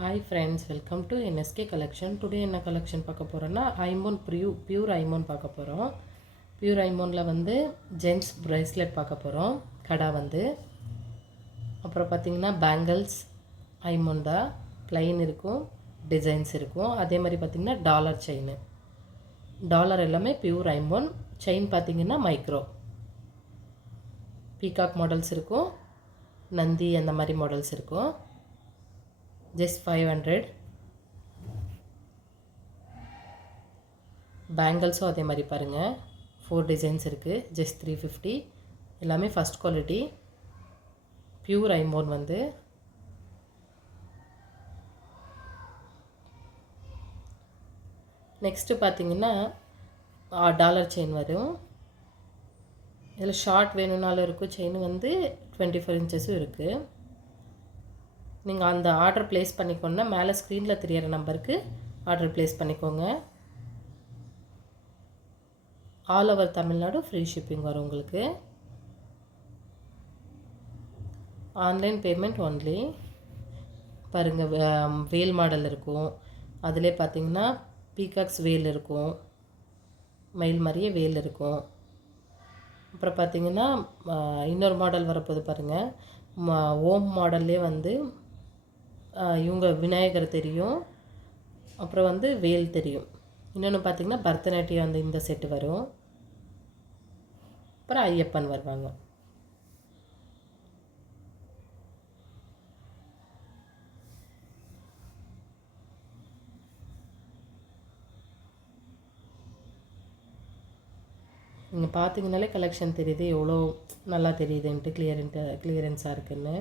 Hi friends, welcome to NSK collection. Today என்ன collection பார்க்க போகிறோன்னா ஐமோன் பியூர் ஐமோன் பார்க்க போகிறோம். பியூர் ஐமோனில் வந்து ஜென்ட்ஸ் ப்ரேஸ்லெட் பார்க்க போகிறோம். கடா வந்து அப்புறம் பார்த்திங்கன்னா பேங்கிள்ஸ் ஐமோன் தான், ப்ளைன் இருக்கும், டிசைன்ஸ் இருக்கும். அதே மாதிரி பார்த்திங்கன்னா டாலர் செயின், டாலர் எல்லாமே பியூர் ஐமோன். செயின் பார்த்திங்கன்னா மைக்ரோ, பீகாக் மாடல்ஸ் இருக்கும், நந்தி அந்த மாதிரி மாடல்ஸ் இருக்கும். ஜஸ்ட் 500. பேங்கிள்ஸும் அதே மாதிரி பாருங்கள், 4 டிசைன்ஸ் இருக்குது. ஜஸ்ட் 350. எல்லாமே ஃபஸ்ட் குவாலிட்டி பியூர் ஐமோன் வந்து. நெக்ஸ்ட்டு பார்த்தீங்கன்னா டாலர் செயின் வரும். இதில் ஷார்ட் வேணும்னாலும் இருக்கும். செயின் வந்து 24 இன்ச்சஸும் இருக்குது. நீங்கள் அந்த ஆர்டர் ப்ளேஸ் பண்ணிக்கோன்னா மேலே ஸ்க்ரீனில் தெரியற நம்பருக்கு ஆர்டர் ப்ளேஸ் பண்ணிக்கோங்க. All over Tamil Nadu free shipping வரும் உங்களுக்கு. Online payment only. பாருங்கள், வேல் மாடல் இருக்கும். அதிலே பார்த்தீங்கன்னா பீகாக்ஸ் வேல் இருக்கும், மயில் மாதிரியே வேல் இருக்கும். அப்புறம் பார்த்திங்கன்னா இன்னொரு மாடல் வரப்போது பாருங்கள். ஓம் மாடல்லே வந்து இவங்க விநாயகர் தெரியும், அப்புறம் வந்து வேல் தெரியும். இன்னொன்று பார்த்திங்கன்னா பரதநாட்டியம் வந்து இந்த செட்டு வரும். அப்புறம் ஐயப்பன் வருவாங்க. நீங்கள் பார்த்தீங்கனாலே கலெக்ஷன் தெரியுது, எவ்வளோ நல்லா தெரியுதுன்ட்டு கிளியரன்ஸாக இருக்குதுன்னு.